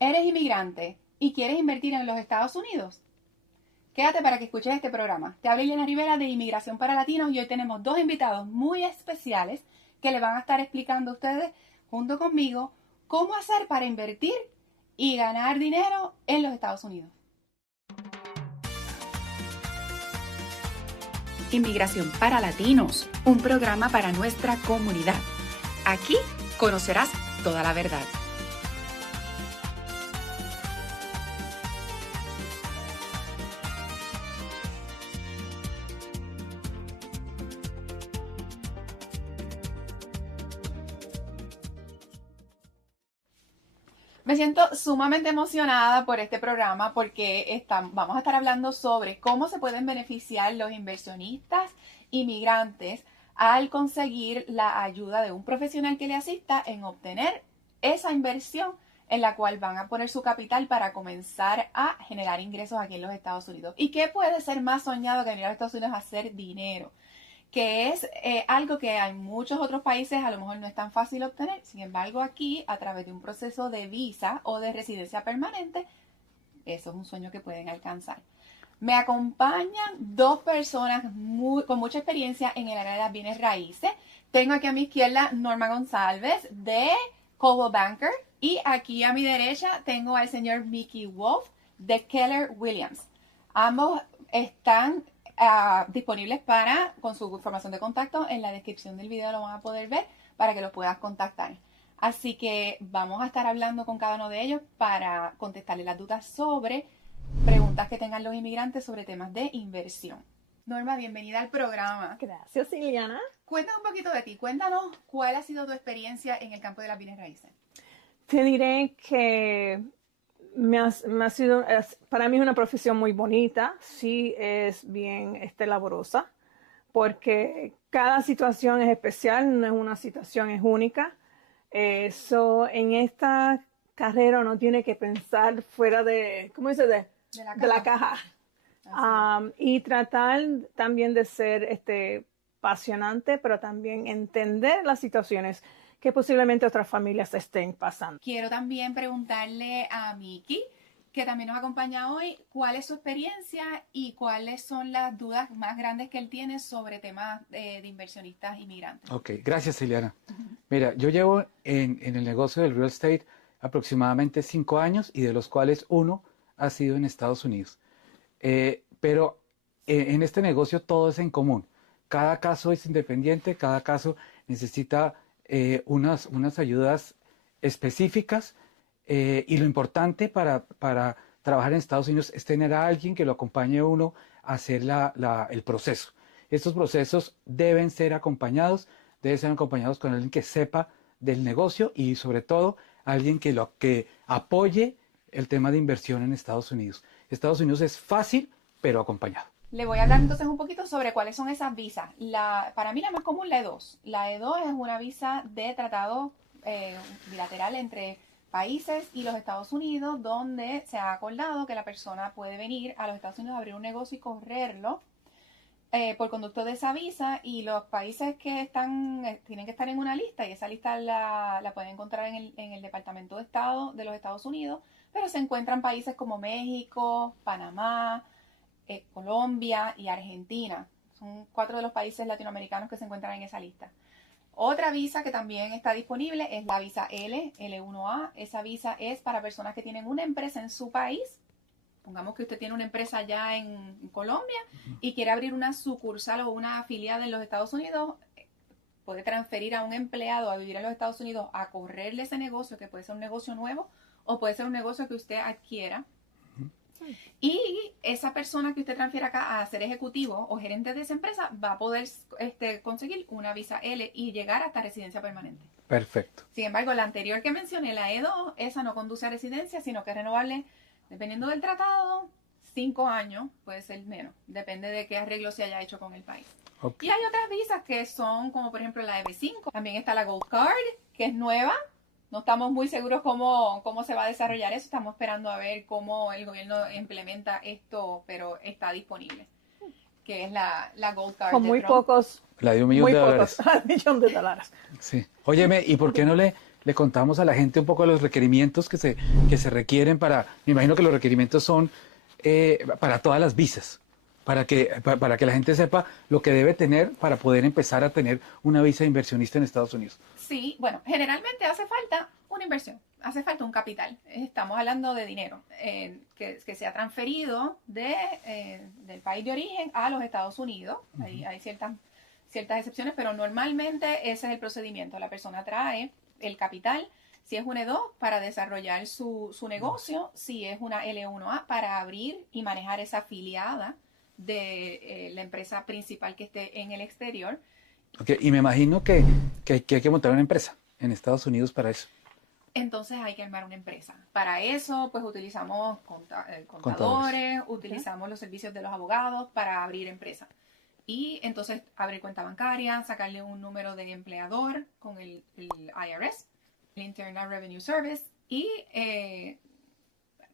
¿Eres inmigrante y quieres invertir en los Estados Unidos? Quédate para que escuches este programa. Te habla Elena Rivera de Inmigración para Latinos y hoy tenemos dos invitados muy especiales que le van a estar explicando a ustedes, junto conmigo, cómo hacer para invertir y ganar dinero en los Estados Unidos. Inmigración para Latinos, un programa para nuestra comunidad. Aquí conocerás toda la verdad. Me siento sumamente emocionada por este programa porque vamos a estar hablando sobre cómo se pueden beneficiar los inversionistas inmigrantes al conseguir la ayuda de un profesional que le asista en obtener esa inversión en la cual van a poner su capital para comenzar a generar ingresos aquí en los Estados Unidos. ¿Y qué puede ser más soñado que venir a los Estados Unidos a hacer dinero? Que es algo que en muchos otros países a lo mejor no es tan fácil obtener. Sin embargo, aquí, a través de un proceso de visa o de residencia permanente, eso es un sueño que pueden alcanzar. Me acompañan dos personas con mucha experiencia en el área de las bienes raíces. Tengo aquí a mi izquierda Norma González de Coldwell Banker y aquí a mi derecha tengo al señor Mickey Wolf de Keller Williams. Ambos están disponibles con su información de contacto. En la descripción del video lo van a poder ver para que los puedas contactar. Así que vamos a estar hablando con cada uno de ellos para contestarles las dudas sobre preguntas que tengan los inmigrantes sobre temas de inversión. Norma, bienvenida al programa. Gracias, Iliana. Cuéntanos un poquito de ti. Cuéntanos cuál ha sido tu experiencia en el campo de las bienes raíces. Te diré que para mí es una profesión muy bonita, sí es bien laborosa, porque cada situación es especial, no es una situación, es única. En esta carrera uno tiene que pensar fuera de, ¿cómo dice? De la caja. Y tratar también de ser apasionante, pero también entender las situaciones que posiblemente otras familias estén pasando. Quiero también preguntarle a Miki, que también nos acompaña hoy, cuál es su experiencia y cuáles son las dudas más grandes que él tiene sobre temas de inversionistas inmigrantes. Ok, gracias, Eliana. Mira, yo llevo en el negocio del real estate aproximadamente 5 años y de los cuales 1 ha sido en Estados Unidos. Pero en este negocio todo es en común. Cada caso es independiente, cada caso necesita unas ayudas específicas y lo importante para trabajar en Estados Unidos es tener a alguien que lo acompañe a uno a hacer el proceso. Estos procesos deben ser acompañados con alguien que sepa del negocio y sobre todo alguien que apoye el tema de inversión en Estados Unidos. Estados Unidos es fácil, pero acompañado. Le voy a hablar entonces un poquito sobre cuáles son esas visas. Para mí la más común, la E2. La E2 es una visa de tratado bilateral entre países y los Estados Unidos, donde se ha acordado que la persona puede venir a los Estados Unidos a abrir un negocio y correrlo por conducto de esa visa, y los países que tienen que estar en una lista, y esa lista la pueden encontrar en el Departamento de Estado de los Estados Unidos, pero se encuentran países como México, Panamá, Colombia y Argentina. Son 4 de los países latinoamericanos que se encuentran en esa lista. Otra visa que también está disponible es la visa L1A. Esa visa es para personas que tienen una empresa en su país. Pongamos que usted tiene una empresa allá en Colombia y quiere abrir una sucursal o una filial en los Estados Unidos. Puede transferir a un empleado a vivir en los Estados Unidos a correrle ese negocio, que puede ser un negocio nuevo o puede ser un negocio que usted adquiera. Y esa persona que usted transfiere acá a ser ejecutivo o gerente de esa empresa va a poder conseguir una visa L y llegar hasta residencia permanente. Perfecto. Sin embargo, la anterior que mencioné, la E2, esa no conduce a residencia, sino que es renovable, dependiendo del tratado, 5 años, puede ser menos, depende de qué arreglo se haya hecho con el país. Okay. Y hay otras visas que son, como por ejemplo la EB5, también está la Gold Card, que es nueva. No estamos muy seguros cómo se va a desarrollar eso. Estamos esperando a ver cómo el gobierno implementa esto, pero está disponible. Que es la Gold Card. Con muy pocos. La de $1 millón. $1 millón. Sí. Óyeme, ¿y por qué no le le contamos a la gente un poco de los requerimientos que se requieren me imagino que los requerimientos son para todas las visas, para que la gente sepa lo que debe tener para poder empezar a tener una visa de inversionista en Estados Unidos. Sí, bueno, generalmente hace falta una inversión, hace falta un capital. Estamos hablando de dinero que se ha transferido del país de origen a los Estados Unidos. Hay ciertas excepciones, pero normalmente ese es el procedimiento. La persona trae el capital, si es una E2, para desarrollar su negocio, si es una L1A, para abrir y manejar esa afiliada de la empresa principal que esté en el exterior. Okay, y me imagino que hay que montar una empresa en Estados Unidos para eso. Entonces hay que armar una empresa. Para eso, pues utilizamos contadores, utilizamos los servicios de los abogados para abrir empresas. Y entonces abrir cuenta bancaria, sacarle un número de empleador con el IRS, el Internal Revenue Service, y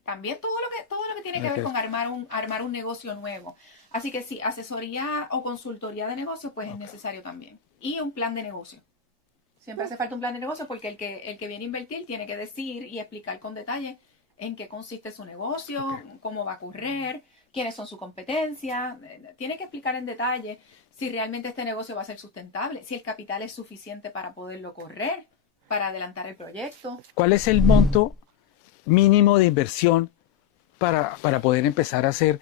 también todo lo que tiene que ver con armar un negocio nuevo. Así que sí, asesoría o consultoría de negocio, pues es necesario también. Y un plan de negocio. Siempre hace falta un plan de negocio porque el que viene a invertir tiene que decir y explicar con detalle en qué consiste su negocio, cómo va a correr, quiénes son sus competencias. Tiene que explicar en detalle si realmente este negocio va a ser sustentable, si el capital es suficiente para poderlo correr, para adelantar el proyecto. ¿Cuál es el monto mínimo de inversión para poder empezar a hacer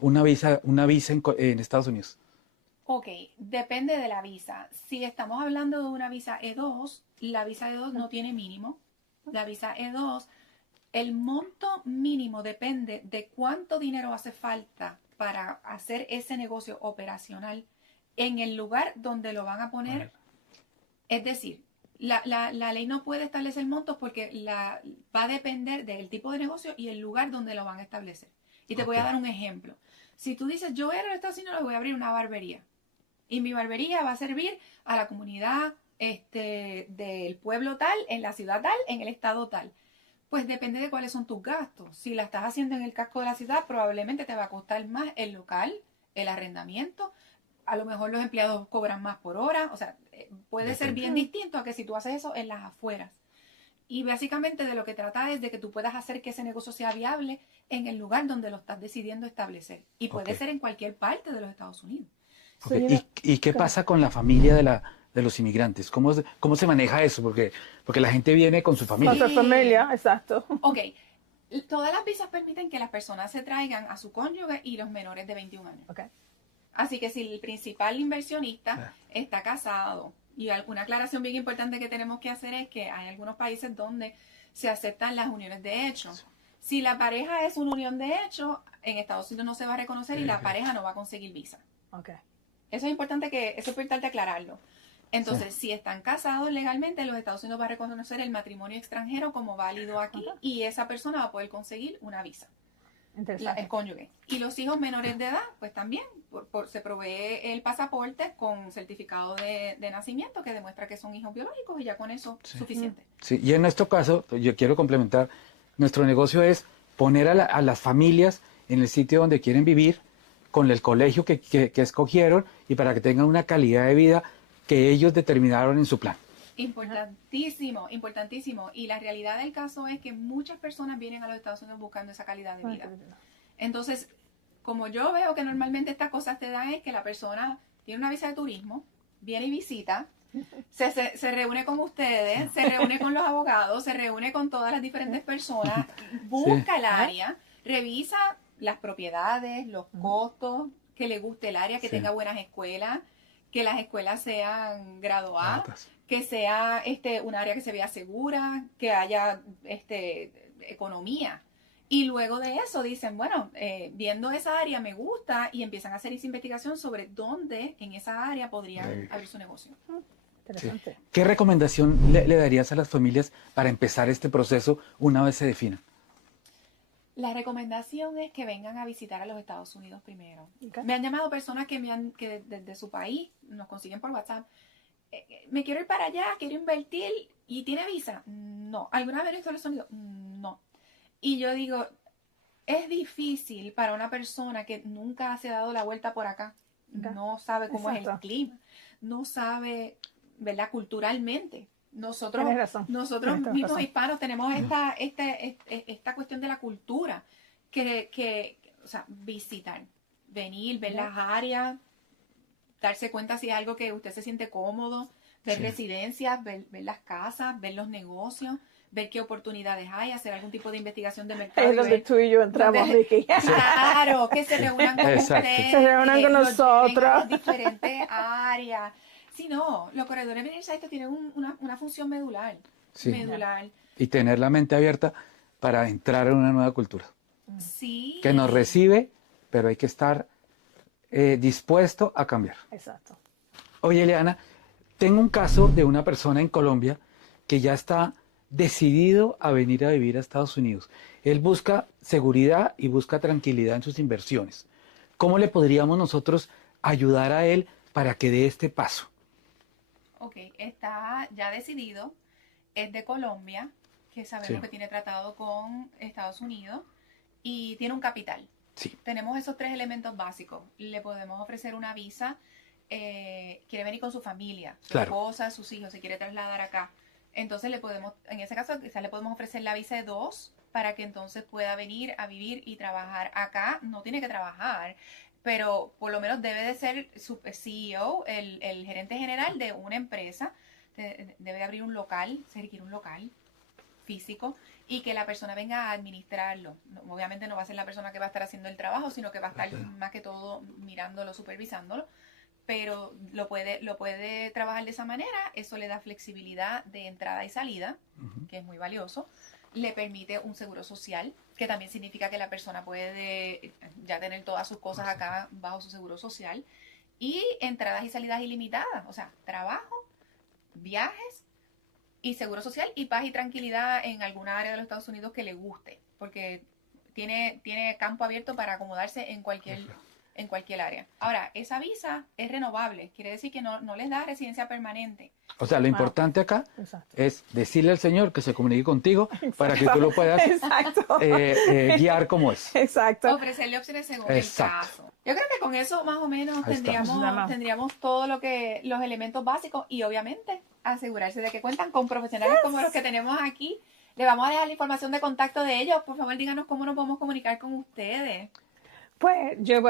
una visa en Estados Unidos? Ok, depende de la visa. Si estamos hablando de una visa E2, la visa E2 no tiene mínimo. La visa E2, el monto mínimo depende de cuánto dinero hace falta para hacer ese negocio operacional en el lugar donde lo van a poner. Es decir, la ley no puede establecer montos porque va a depender del tipo de negocio y el lugar donde lo van a establecer. Y te voy a dar un ejemplo. Si tú dices, yo voy a los Estados Unidos, voy a abrir una barbería. Y mi barbería va a servir a la comunidad del pueblo tal, en la ciudad tal, en el estado tal. Pues depende de cuáles son tus gastos. Si la estás haciendo en el casco de la ciudad, probablemente te va a costar más el local, el arrendamiento. A lo mejor los empleados cobran más por hora. O sea, puede ser bien distinto a que si tú haces eso en las afueras. Y básicamente de lo que trata es de que tú puedas hacer que ese negocio sea viable en el lugar donde lo estás decidiendo establecer. Y puede ser en cualquier parte de los Estados Unidos. Okay. ¿Y qué pasa con la familia de los inmigrantes? ¿Cómo se maneja eso? Porque la gente viene con su familia. Con su familia, exacto. Ok. Todas las visas permiten que las personas se traigan a su cónyuge y los menores de 21 años. Okay. Así que si el principal inversionista está casado, y una aclaración bien importante que tenemos que hacer es que hay algunos países donde se aceptan las uniones de hecho. Si la pareja es una unión de hecho, en Estados Unidos no se va a reconocer y la pareja no va a conseguir visa. Okay. Eso es importante aclararlo. Entonces, si están casados legalmente, los Estados Unidos va a reconocer el matrimonio extranjero como válido aquí y esa persona va a poder conseguir una visa. El cónyuge. Y los hijos menores de edad, pues también se provee el pasaporte con certificado de nacimiento que demuestra que son hijos biológicos y ya con eso es suficiente. Sí, y en nuestro caso, yo quiero complementar, nuestro negocio es poner a las familias en el sitio donde quieren vivir, con el colegio que escogieron y para que tengan una calidad de vida que ellos determinaron en su plan. Importantísimo, importantísimo. Y la realidad del caso es que muchas personas vienen a los Estados Unidos buscando esa calidad de vida. Entonces, como yo veo que normalmente estas cosas te dan es que la persona tiene una visa de turismo, viene y visita, se reúne con ustedes, se reúne con los abogados, se reúne con todas las diferentes personas, busca el área, revisa las propiedades, los costos, que le guste el área, que tenga buenas escuelas, que las escuelas sean graduadas, que sea un área que se vea segura, que haya economía. Y luego de eso dicen, bueno, viendo esa área me gusta y empiezan a hacer esa investigación sobre dónde en esa área podrían abrir su negocio. Interesante. Sí. ¿Qué recomendación le darías a las familias para empezar este proceso una vez se definan? La recomendación es que vengan a visitar a los Estados Unidos primero. Okay. Me han llamado personas que desde su país nos consiguen por WhatsApp. Me quiero ir para allá, quiero invertir y ¿tiene visa? No. ¿Alguna vez visto los Estados Unidos? No. Y yo digo, es difícil para una persona que nunca se ha dado la vuelta por acá, no sabe cómo es el clima, no sabe, ¿verdad? Culturalmente, nosotros, Tienes razón, nosotros tienes toda mismos razón. hispanos tenemos esta cuestión de la cultura o sea, visitar, venir, ver las áreas, darse cuenta si es algo que usted se siente cómodo, ver Sí. residencias, ver las casas, ver los negocios, ver qué oportunidades hay, hacer algún tipo de investigación de mercado. Es y donde ver tú y yo entramos, donde- Vicky. Claro, que se reúnan con Exacto. ustedes, Se reúnan con los lleven a nosotros. las diferentes áreas. Si no, los corredores de Insight tienen una función medular. Sí. Medular. Y tener la mente abierta para entrar en una nueva cultura Sí. que nos recibe, pero hay que estar dispuesto a cambiar. Exacto. Oye, Eliana, tengo un caso de una persona en Colombia que ya está decidido a venir a vivir a Estados Unidos. Él busca seguridad y busca tranquilidad en sus inversiones. ¿Cómo le podríamos nosotros ayudar a él para que dé este paso? Ok, está ya decidido. Es de Colombia, que sabemos Sí. que tiene tratado con Estados Unidos y tiene un capital. Sí. Tenemos esos 3 elementos básicos. Le podemos ofrecer una visa. Quiere venir con su familia, su Claro. esposa, sus hijos, se quiere trasladar acá. Entonces en ese caso, quizás le podemos ofrecer la visa de 2 para que entonces pueda venir a vivir y trabajar acá. No tiene que trabajar, pero por lo menos debe de ser su CEO, el gerente general de una empresa. Debe de abrir un local, se requiere un local físico y que la persona venga a administrarlo. Obviamente no va a ser la persona que va a estar haciendo el trabajo, sino que va a estar más que todo mirándolo, supervisándolo, pero lo puede trabajar de esa manera. Eso le da flexibilidad de entrada y salida, que es muy valioso. Le permite un seguro social, que también significa que la persona puede ya tener todas sus cosas acá bajo su seguro social, y entradas y salidas ilimitadas, o sea, trabajo, viajes y seguro social y paz y tranquilidad en alguna área de los Estados Unidos que le guste, porque tiene campo abierto para acomodarse en cualquier área. Ahora, esa visa es renovable, quiere decir que no les da residencia permanente. O sea, lo importante acá Exacto. es decirle al Señor que se comunique contigo para que tú lo puedas Exacto. guiar como es. Exacto. Ofrecerle opciones según Exacto. el caso. Yo creo que con eso más o menos Ahí estamos. tendríamos todo los elementos básicos y obviamente asegurarse de que cuentan con profesionales como los que tenemos aquí. Le vamos a dejar la información de contacto de ellos. Por favor, díganos cómo nos podemos comunicar con ustedes. Pues yo,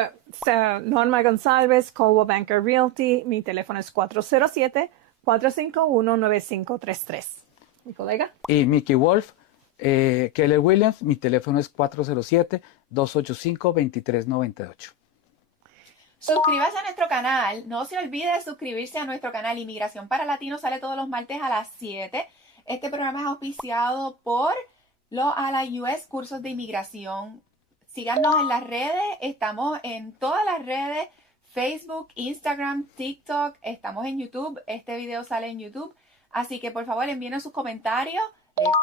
Norma González, Coldwell Banker Realty. Mi teléfono es 407-451-9533. Mi colega. Y Mickey Wolf, Keller Williams, mi teléfono es 407-285-2398. Suscríbase a nuestro canal. No se olvide de suscribirse a nuestro canal. Inmigración para Latinos sale todos los martes a las 7. Este programa es auspiciado por los Ally US Cursos de Inmigración. Síganos en las redes. Estamos en todas las redes. Facebook, Instagram, TikTok. Estamos en YouTube. Este video sale en YouTube. Así que por favor envíenos sus comentarios.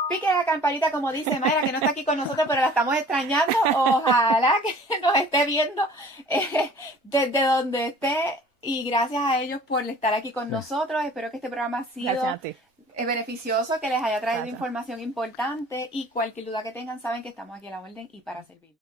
Pique la campanita, como dice Mayra, que no está aquí con nosotros, pero la estamos extrañando. Ojalá que nos esté viendo desde donde esté. Y gracias a ellos por estar aquí con nosotros. Espero que este programa ha sido Gracias a ti. beneficioso, que les haya traído Gracias. información importante. Y cualquier duda que tengan, saben que estamos aquí a la orden y para servir.